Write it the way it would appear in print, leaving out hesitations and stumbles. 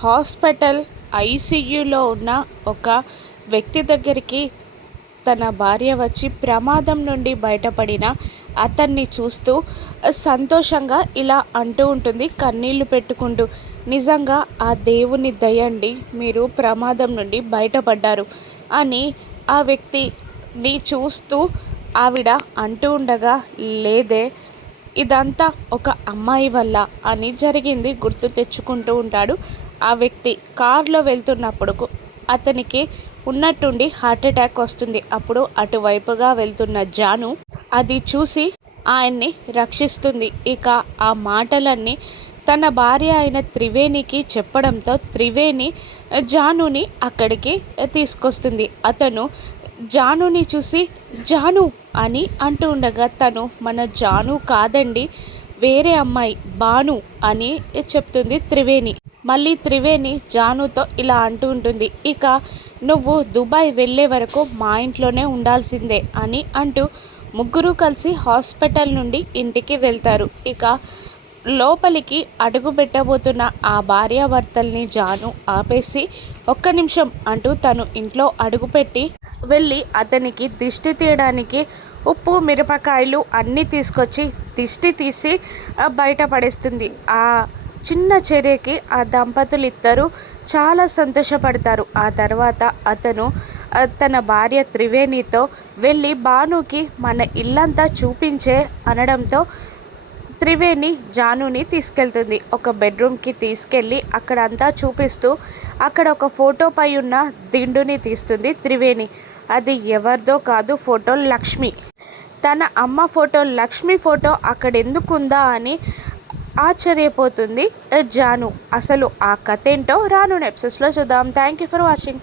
Hospital ఐసీయూలో ఉన్న ఒక వ్యక్తి దగ్గరికి తన భార్య వచ్చి ప్రమాదం నుండి బయటపడిన అతన్ని చూస్తూ సంతోషంగా ఇలా అంటూ ఉంటుంది కన్నీళ్లు పెట్టుకుంటూ, నిజంగా ఆ దేవుని దయండి, మీరు ప్రమాదం నుండి బయటపడ్డారు అని ఆ వ్యక్తిని చూస్తూ ఆవిడ అంటూ ఉండగా, లేదే ఇదంతా ఒక అమ్మాయి వల్ల అని జరిగింది గుర్తు తెచ్చుకుంటూ ఉంటాడు. ఆ వ్యక్తి కారులో వెళ్తున్నప్పుడు అతనికి ఉన్నట్టుండి హార్ట్ అటాక్ వస్తుంది. అప్పుడు అటువైపుగా వెళ్తున్న జాను అది చూసి ఆయన్ని రక్షిస్తుంది. ఇక ఆ మాటలన్నీ తన భార్య అయిన త్రివేణికి చెప్పడంతో త్రివేణి జానుని అక్కడికి తీసుకొస్తుంది. అతను జానుని చూసి జాను అని అంటూ ఉండగా, తను మన జాను కాదండి, వేరే అమ్మాయి భాను అని చెప్తుంది త్రివేణి. మళ్ళీ త్రివేణి జానుతో ఇలా అంటూ ఉంటుంది, ఇక నువ్వు దుబాయ్ వెళ్ళే వరకు మా ఇంట్లోనే ఉండాల్సిందే అని అంటూ ముగ్గురు కలిసి హాస్పిటల్ నుండి ఇంటికి వెళ్తారు. ఇక లోపలికి అడుగు పెట్టబోతున్న ఆ భార్యాభర్తల్ని జాను ఆపేసి, ఒక్క నిమిషం అంటూ తను ఇంట్లో అడుగుపెట్టి వెళ్ళి అతనికి దిష్టి తీయడానికి ఉప్పు మిరపకాయలు అన్నీ తీసుకొచ్చి దిష్టి తీసి బయటపడేస్తుంది. ఆ చిన్న చర్యకి ఆ దంపతులు ఇద్దరు చాలా సంతోషపడతారు. ఆ తర్వాత అతను తన భార్య త్రివేణితో వెళ్ళి భానుకి మన ఇల్లంతా చూపించే అనడంతో త్రివేణి జానుని తీసుకెళ్తుంది. ఒక బెడ్రూమ్కి తీసుకెళ్ళి అక్కడ అంతా చూపిస్తూ అక్కడ ఒక ఫోటోపై ఉన్న దిండుని తీస్తుంది త్రివేణి. అది ఎవరిదో కాదు, ఫోటో లక్ష్మి. తన అమ్మ ఫోటో, లక్ష్మి ఫోటో అక్కడ ఎందుకుందా అని ఆశ్చర్యపోతుంది జాను. అసలు ఆ కథ ఏంటో రానున్న ఎపిసోడ్స్లో చూద్దాం. Thank you for watching.